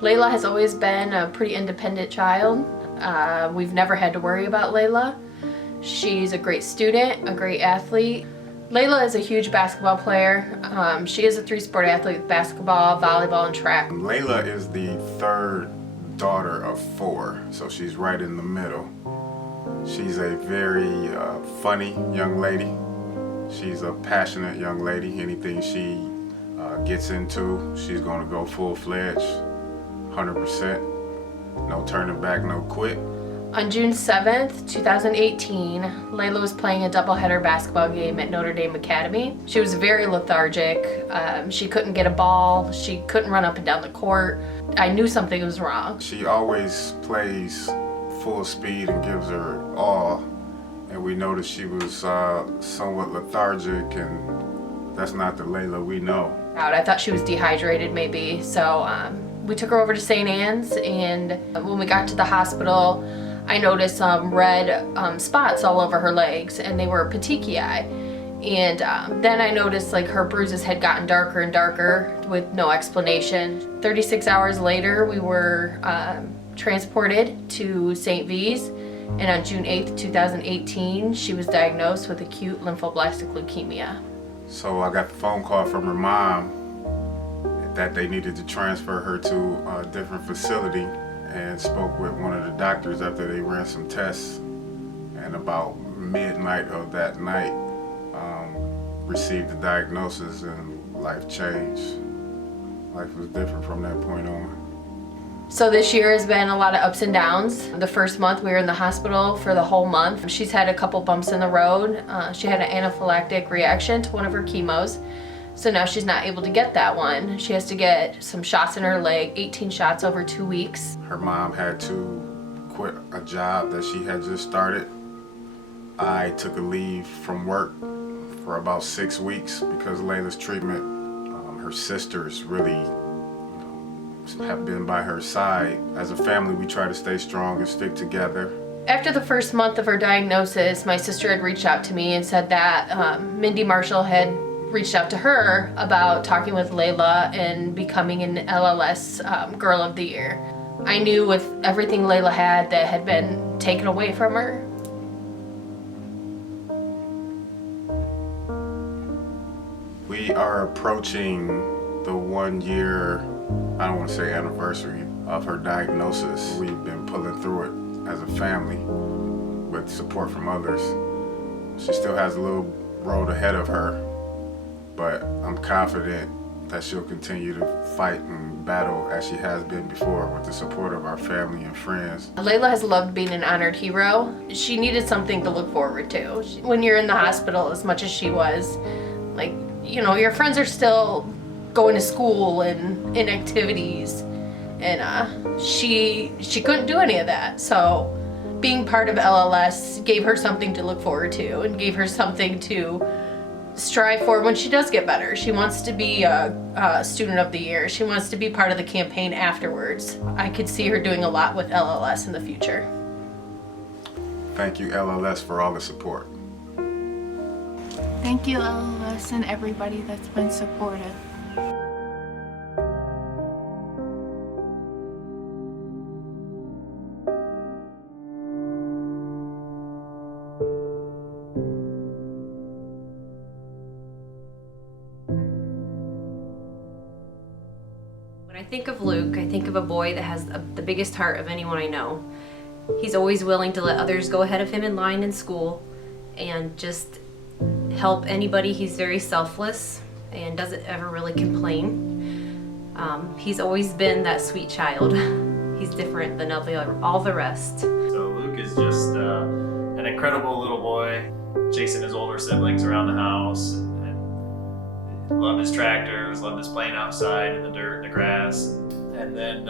Layla has always been a pretty independent child. We've never had to worry about Layla. She's a great student, a great athlete. Layla is a huge basketball player. She is a three-sport athlete: basketball, volleyball, and track. Layla is the third daughter of four, so she's right in the middle. She's a very funny young lady. She's a passionate young lady. Anything she gets into, she's going to go full-fledged, 100%. No turning back, no quit. On June 7th, 2018, Layla was playing a doubleheader basketball game at Notre Dame Academy. She was very lethargic. She couldn't get a ball. She couldn't run up and down the court. I knew something was wrong. She always plays full speed and gives her all. And we noticed she was somewhat lethargic, and that's not the Layla we know. I thought she was dehydrated maybe, so we took her over to St. Anne's, and when we got to the hospital, I noticed some red spots all over her legs, and they were petechiae. And then I noticed like her bruises had gotten darker and darker with no explanation. 36 hours later, we were transported to St. V's, and on June 8th, 2018, she was diagnosed with acute lymphoblastic leukemia. So I got the phone call from her mom that they needed to transfer her to a different facility, and spoke with one of the doctors after they ran some tests, and about midnight of that night received the diagnosis, and life changed. Life was different from that point on. So this year has been a lot of ups and downs. The first month we were in the hospital for the whole month. She's had a couple bumps in the road. She had an anaphylactic reaction to one of her chemos. So now she's not able to get that one. She has to get some shots in her leg, 18 shots over 2 weeks. Her mom had to quit a job that she had just started. I took a leave from work for about 6 weeks because Layla's treatment. Her sisters really have been by her side. As a family, we try to stay strong and stick together. After the first month of her diagnosis, my sister had reached out to me and said that Mindy Marshall had reached out to her about talking with Layla and becoming an LLS Girl of the Year. I knew with everything Layla had that had been taken away from her. We are approaching the 1 year, I don't want to say anniversary, of her diagnosis. We've been pulling through it as a family with support from others. She still has a little road ahead of her, but I'm confident that she'll continue to fight and battle as she has been before with the support of our family and friends. Layla has loved being an honored hero. She needed something to look forward to. When you're in the hospital, as much as she was, like, you know, your friends are still going to school and in activities, and she couldn't do any of that. So being part of LLS gave her something to look forward to and gave her something to strive for when she does get better. She wants to be a student of the year. She wants to be part of the campaign afterwards. I could see her doing a lot with LLS in the future. Thank you, LLS, for all the support. Thank you, LLS, and everybody that's been supportive. When I think of Luke, I think of a boy that has the biggest heart of anyone I know. He's always willing to let others go ahead of him in line in school and just help anybody. He's very selfless and doesn't ever really complain. He's always been that sweet child. He's different than all the rest. So Luke is just an incredible little boy, chasing his older siblings around the house, and loved his tractors, loved his playing outside in the dirt and the grass. And then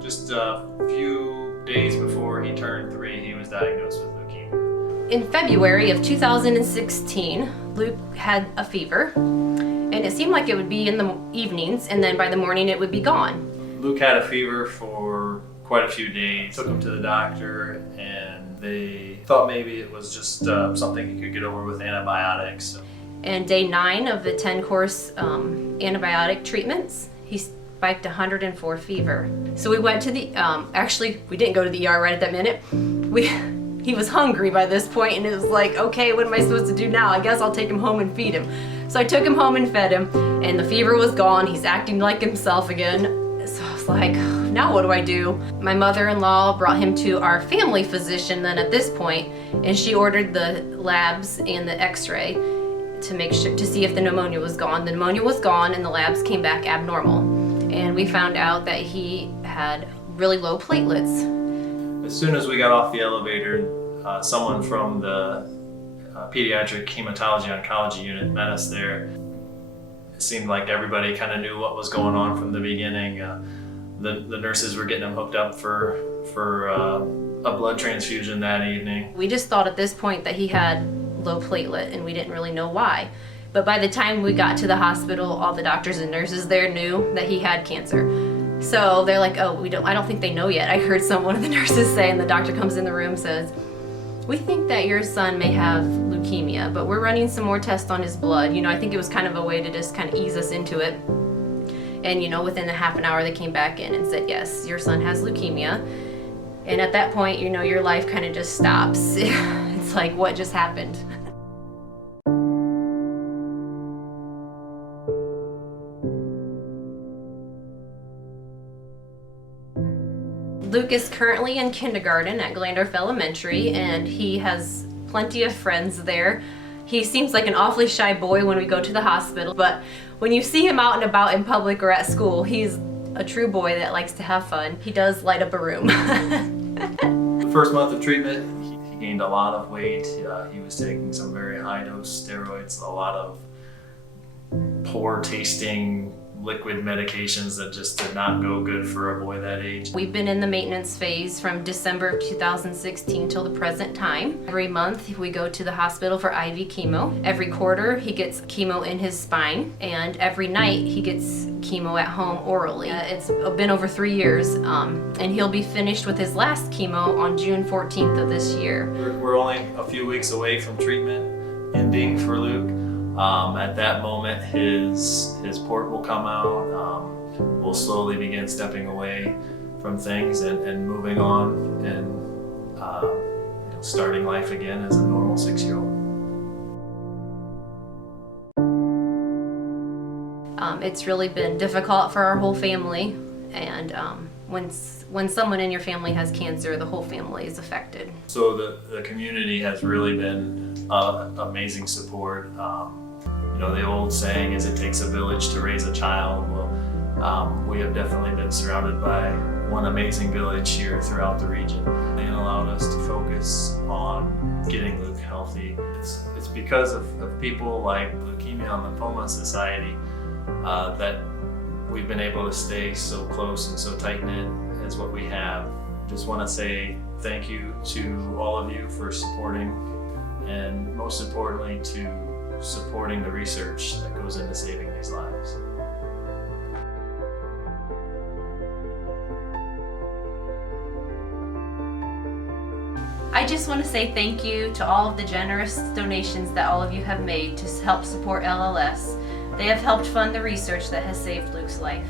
just a few days before he turned 3, he was diagnosed with leukemia. In February of 2016, Luke had a fever, and it seemed like it would be in the evenings, and then by the morning it would be gone. Luke had a fever for quite a few days. Took him to the doctor, and they thought maybe it was just something he could get over with antibiotics. And day 9 of the 10-course antibiotic treatments, he spiked 104 fever. So we went to the, actually, we didn't go to the ER right at that minute. He was hungry by this point, and it was like, okay, what am I supposed to do now? I guess I'll take him home and feed him. So I took him home and fed him, and the fever was gone. He's acting like himself again. So I was like, now what do I do? My mother-in-law brought him to our family physician then at this point, and she ordered the labs and the x-ray to make sure, to see if the pneumonia was gone. The pneumonia was gone, and the labs came back abnormal. And we found out that he had really low platelets. As soon as we got off the elevator, someone from the pediatric hematology oncology unit met us there. It seemed like everybody kind of knew what was going on from the beginning. The nurses were getting him hooked up for a blood transfusion that evening. We just thought at this point that he had low platelet, and we didn't really know why. But by the time we got to the hospital, all the doctors and nurses there knew that he had cancer. So they're like, oh, I don't think they know yet. I heard one of the nurses say, and the doctor comes in the room, says, we think that your son may have leukemia, but we're running some more tests on his blood. You know, I think it was kind of a way to just kind of ease us into it. And, you know, within a half an hour, they came back in and said, yes, your son has leukemia. And at that point, you know, your life kind of just stops. It's like, what just happened? Luke is currently in kindergarten at Glandorf Elementary, and he has plenty of friends there. He seems like an awfully shy boy when we go to the hospital, but when you see him out and about in public or at school, he's a true boy that likes to have fun. He does light up a room. The first month of treatment, he gained a lot of weight. He was taking some very high-dose steroids, a lot of poor tasting liquid medications that just did not go good for a boy that age. We've been in the maintenance phase from December of 2016 till the present time. Every month we go to the hospital for IV chemo. Every quarter he gets chemo in his spine, and every night he gets chemo at home orally. It's been over 3 years, and he'll be finished with his last chemo on June 14th of this year. We're only a few weeks away from treatment ending for Luke. At that moment, his port will come out. We'll slowly begin stepping away from things and moving on and starting life again as a normal 6-year-old. It's really been difficult for our whole family, and when someone in your family has cancer, the whole family is affected. So the community has really been amazing support. You know, the old saying is it takes a village to raise a child. Well, we have definitely been surrounded by one amazing village here throughout the region. They allowed us to focus on getting Luke healthy. It's because of people like Leukemia and Lymphoma Society that we've been able to stay so close and so tight-knit as what we have. Just want to say thank you to all of you for supporting, and most importantly to supporting the research that goes into saving these lives. I just want to say thank you to all of the generous donations that all of you have made to help support LLS. They have helped fund the research that has saved Luke's life.